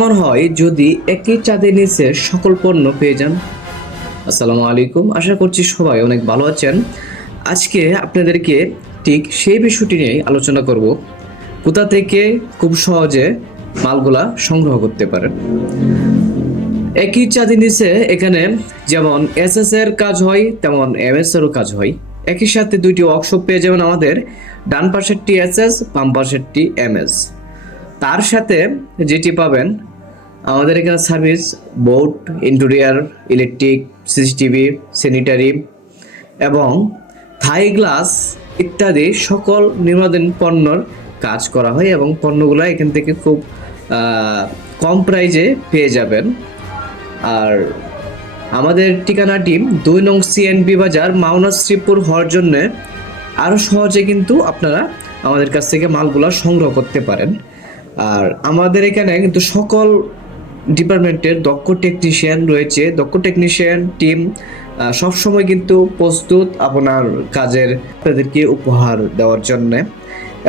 কেমন হয় যদি একই চাঁদের নিচে সকল পণ্য পেয়ে যান। আসসালামু আলাইকুম। আশা করছি সবাই অনেক ভালো আছেন। আজকে আপনাদেরকে ঠিক সেই বিষয়টি নিয়ে আলোচনা করব। কোথা থেকে খুব সহজে মালগুলা সংগ্রহ করতে পারেন। একই চাঁদের নিচে এখানে যেমন এস এর কাজ হয়, তেমন এম এরও কাজ হয়। একই সাথে দুইটি ওয়ার্কশপ পেয়ে যাবেন আমাদের। ডান পাশেরটি এস এস বাম পাশেরটি এম এস তার সাথে যেটি পাবেন আমাদের এখানে service board interior electric CCTV sanitary এবং থাই গ্লাস ইত্যাদি সকল নির্মাণ পণ্যর কাজ করা হয় এবং পণ্যগুলো এখান থেকে খুব কম প্রাইজে পেয়ে যাবেন। আর আমাদের ঠিকানাটি দুই নং সিএনবি বাজার মাওনা শ্রীপুর হওয়ার জন্যে আরও সহজে কিন্তু আপনারা আমাদের কাছ থেকে মালগুলো সংগ্রহ করতে পারেন। আর আমাদের এখানে কিন্তু সকল ডিপার্টমেন্টের দক্ষ টেকনিশিয়ান রয়েছে। দক্ষ টেকনিশিয়ান টিম সবসময় কিন্তু প্রস্তুত আপনার কাজের তাদেরকে উপহার দেওয়ার জন্য।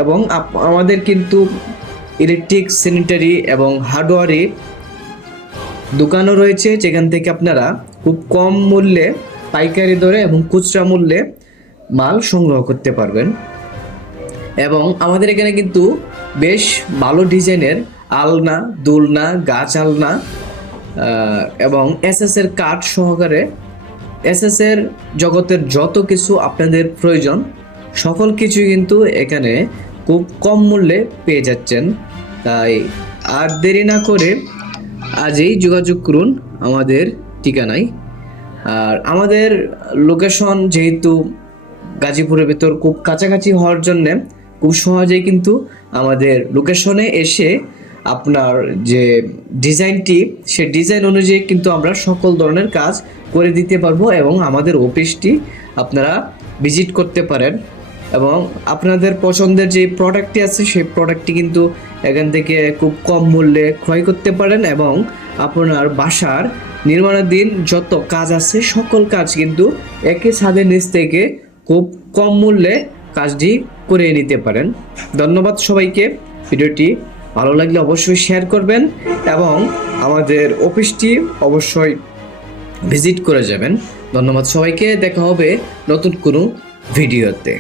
এবং আমাদের কিন্তু ইলেকট্রিক, স্যানিটারি এবং হার্ডওয়ারি দোকানও রয়েছে, যেখান থেকে আপনারা খুব কম মূল্যে পাইকারি দরে এবং খুচরা মূল্যে মাল সংগ্রহ করতে পারবেন। এবং আমাদের এখানে কিন্তু বেশ ভালো ডিজাইনের আলনা, দোলনা, গাছ আলনা এবং এসএস এর কাঠ সহকারে এসএস এর জগতের যত কিছু আপনাদের প্রয়োজন, সকল কিছু কিন্তু এখানে খুব কম মূল্যে পেয়ে যাচ্ছেন। তাই আর দেরি না করে আজই যোগাযোগ করুন আমাদের ঠিকানায়। আর আমাদের লোকেশন যেহেতু গাজীপুরের ভেতর খুব কাছাকাছি হওয়ার জন্য খুব সহজেই কিন্তু আমাদের লোকেশনে এসে আপনার যে ডিজাইনটি সে ডিজাইন অনুযায়ী কিন্তু আমরা সকল ধরনের কাজ করে দিতে পারব এবং আমাদের অফিসটি আপনারা ভিজিট করতে পারেন। এবং আপনাদের পছন্দের যে প্রোডাক্টটি আছে, সেই প্রোডাক্টটি কিন্তু এখান থেকে খুব কম মূল্যে ক্রয় করতে পারেন এবং আপনার বাসার নির্মাণাধীন যত কাজ আছে, সকল কাজ কিন্তু একই ছাদের নিচ থেকে খুব কম মূল্যে কাজটি করে নিতে পারেন। ধন্যবাদ সবাইকে। ভিডিওটি ভালো লাগলে অবশ্যই শেয়ার করবেন এবং আমাদের অফিসটি অবশ্যই ভিজিট করে যাবেন। ধন্যবাদ সবাইকে। দেখা হবে নতুন কোনো ভিডিওতে।